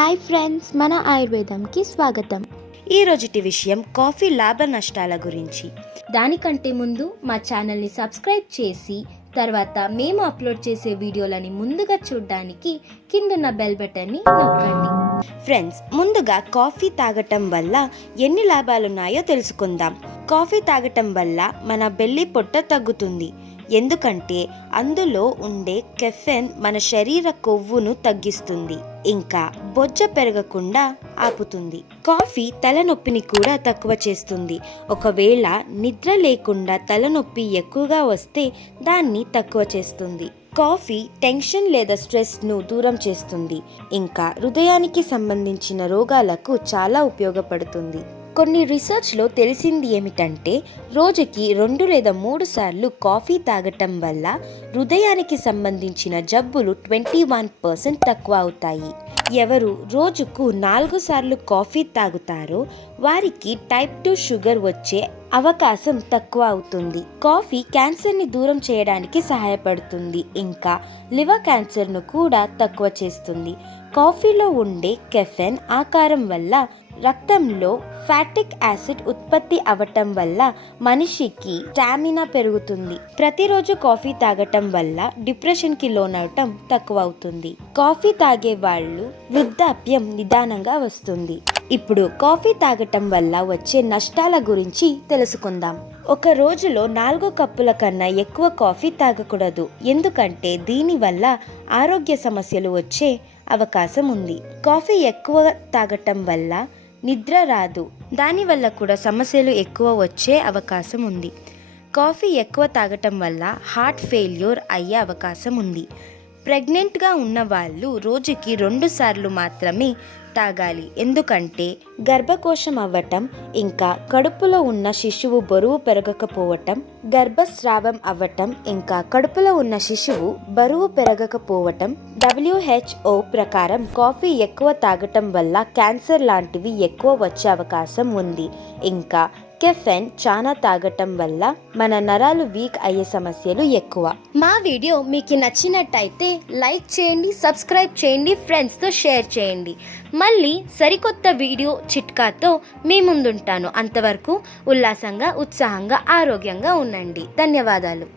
Hi friends, మన ఆయుర్వేదంకి స్వాగతం. ఈ రోజుటి విషయం కాఫీ లాభ నష్టాల గురించి. దానికంటే ముందు మా ఛానల్ని సబ్స్క్రైబ్ చేసి తర్వాత మేము అప్లోడ్ చేసే వీడియోలని ముందుగా చూడడానికి కిందున్న బెల్ బటన్ని నొక్కండి. ఫ్రెండ్స్, ముందుగా కాఫీ తాగటం వల్ల ఎన్ని లాభాలున్నాయో తెలుసుకుందాం. కాఫీ తాగటం వల్ల మన బెల్లి పొట్ట తగ్గుతుంది. ఎందుకంటే అందులో ఉండే కెఫెన్ మన శరీర కొవ్వును తగ్గిస్తుంది, ఇంకా బొజ్జ పెరగకుండా ఆపుతుంది. కాఫీ తలనొప్పిని కూడా తక్కువ చేస్తుంది. ఒకవేళ నిద్ర లేకుండా తలనొప్పి ఎక్కువగా వస్తే దాన్ని తక్కువ చేస్తుంది. కాఫీ టెన్షన్ లేదా స్ట్రెస్ను దూరం చేస్తుంది. ఇంకా హృదయానికి సంబంధించిన రోగాలకు చాలా ఉపయోగపడుతుంది. కొన్ని రీసెర్చ్లో తెలిసింది ఏమిటంటే, రోజుకి 2 లేదా 3 సార్లు కాఫీ తాగటం వల్ల హృదయానికి సంబంధించిన జబ్బులు 21% తక్కువ అవుతాయి. ఎవరు రోజుకు 4 సార్లు కాఫీ తాగుతారో వారికి టైప్ 2 షుగర్ వచ్చే అవకాశం తక్కువ అవుతుంది. కాఫీ క్యాన్సర్ని దూరం చేయడానికి సహాయపడుతుంది, ఇంకా లివర్ క్యాన్సర్ను కూడా తక్కువ చేస్తుంది. కాఫీలో ఉండే కెఫెన్ ఆకారం వల్ల రక్తంలో ఫ్యాటిక్ యాసిడ్ ఉత్పత్తి అవ్వటం వల్ల మనిషికి స్టామినా పెరుగుతుంది. ప్రతిరోజు కాఫీ తాగటం వల్ల డిప్రెషన్కి లోనవటం తక్కువ అవుతుంది. కాఫీ తాగే వాళ్ళు వృద్ధాప్యం నిదానంగా వస్తుంది. ఇప్పుడు కాఫీ తాగటం వల్ల వచ్చే నష్టాల గురించి తెలుసుకుందాం. ఒక రోజులో 4 కప్పుల కన్నా ఎక్కువ కాఫీ తాగకూడదు, ఎందుకంటే దీనివల్ల ఆరోగ్య సమస్యలు వచ్చే అవకాశం ఉంది. కాఫీ ఎక్కువ తాగటం వల్ల నిద్ర రాదు, దానివల్ల కూడా సమస్యలు ఎక్కువ వచ్చే అవకాశం ఉంది. కాఫీ ఎక్కువ తాగటం వల్ల హార్ట్ ఫెయిల్యూర్ అయ్యే అవకాశం ఉంది. ప్రెగ్నెంట్గా ఉన్న వాళ్ళు రోజుకి 2 సార్లు మాత్రమే తాగాలి, ఎందుకంటే గర్భకోశం అవ్వటం, ఇంకా కడుపులో ఉన్న శిశువు బరువు పెరగకపోవటం, గర్భస్రావం అవ్వటం, ఇంకా కడుపులో ఉన్న శిశువు బరువు పెరగకపోవటం. WHO ప్రకారం కాఫీ ఎక్కువ తాగటం వల్ల క్యాన్సర్ లాంటివి ఎక్కువ వచ్చే అవకాశం ఉంది. ఇంకా కెఫెన్ చాలా తాగటం వల్ల మన నరాలు వీక్ అయ్యే సమస్యలు ఎక్కువ. మా వీడియో మీకు నచ్చినట్టయితే లైక్ చేయండి, సబ్స్క్రైబ్ చేయండి, ఫ్రెండ్స్తో షేర్ చేయండి. మళ్ళీ సరికొత్త వీడియో చిట్కాతో మీ ముందుంటాను. అంతవరకు ఉల్లాసంగా, ఉత్సాహంగా, ఆరోగ్యంగా ఉండండి. ధన్యవాదాలు.